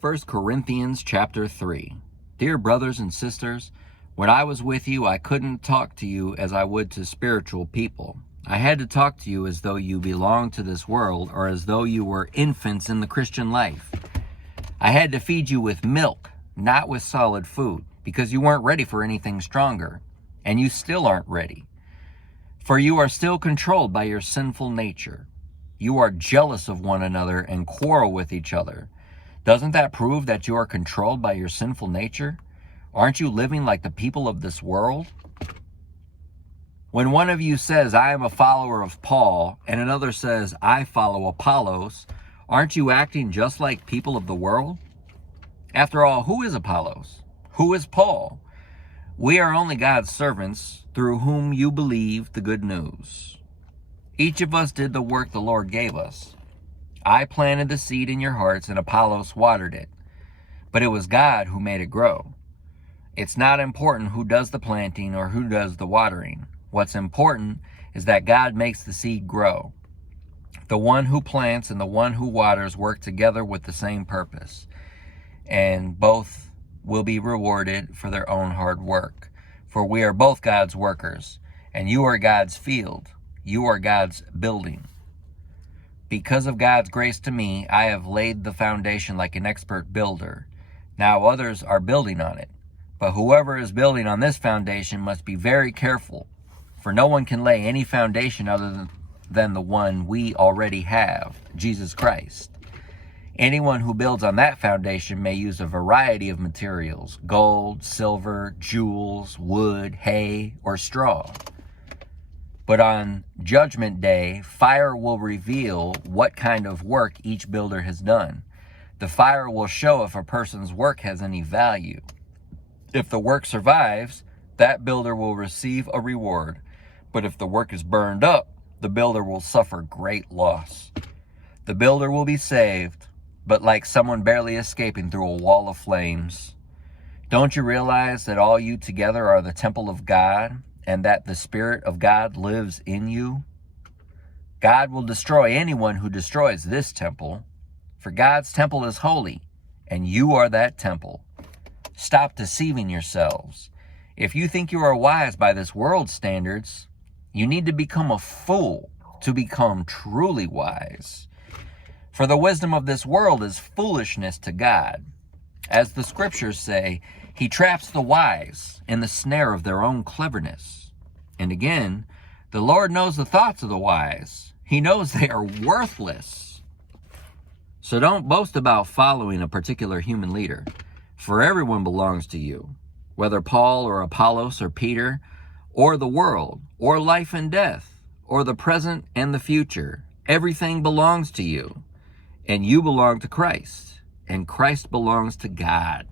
1 Corinthians chapter 3. Dear brothers and sisters, when I was with you, I couldn't talk to you as I would to spiritual people. I had to talk to you as though you belonged to this world or as though you were infants in the Christian life. I had to feed you with milk, not with solid food, because you weren't ready for anything stronger, and you still aren't ready. For you are still controlled by your sinful nature. You are jealous of one another and quarrel with each other. Doesn't that prove that you are controlled by your sinful nature? Aren't you living like the people of this world? When one of you says, I am a follower of Paul, and another says, I follow Apollos, aren't you acting just like people of the world? After all, who is Apollos? Who is Paul? We are only God's servants through whom you believe the good news. Each of us did the work the Lord gave us. I planted the seed in your hearts and Apollos watered it, but it was God who made it grow. It's not important who does the planting or who does the watering. What's important is that God makes the seed grow. The one who plants and the one who waters work together with the same purpose, and both will be rewarded for their own hard work. For we are both God's workers, and you are God's field. You are God's building. Because of God's grace to me, I have laid the foundation like an expert builder. Now others are building on it. But whoever is building on this foundation must be very careful, for no one can lay any foundation other than the one we already have, Jesus Christ. Anyone who builds on that foundation may use a variety of materials: gold, silver, jewels, wood, hay, or straw. But on Judgment Day, fire will reveal what kind of work each builder has done. The fire will show if a person's work has any value. If the work survives, that builder will receive a reward. But if the work is burned up, the builder will suffer great loss. The builder will be saved, but like someone barely escaping through a wall of flames. Don't you realize that all you together are the temple of God, and that the Spirit of God lives in you? God will destroy anyone who destroys this temple, for God's temple is holy, and you are that temple. Stop deceiving yourselves. If you think you are wise by this world's standards, you need to become a fool to become truly wise. For the wisdom of this world is foolishness to God. As the scriptures say, He traps the wise in the snare of their own cleverness. And again, the Lord knows the thoughts of the wise. He knows they are worthless. So don't boast about following a particular human leader, for everyone belongs to you, whether Paul or Apollos or Peter, or the world, or life and death, or the present and the future. Everything belongs to you, and you belong to Christ, and Christ belongs to God.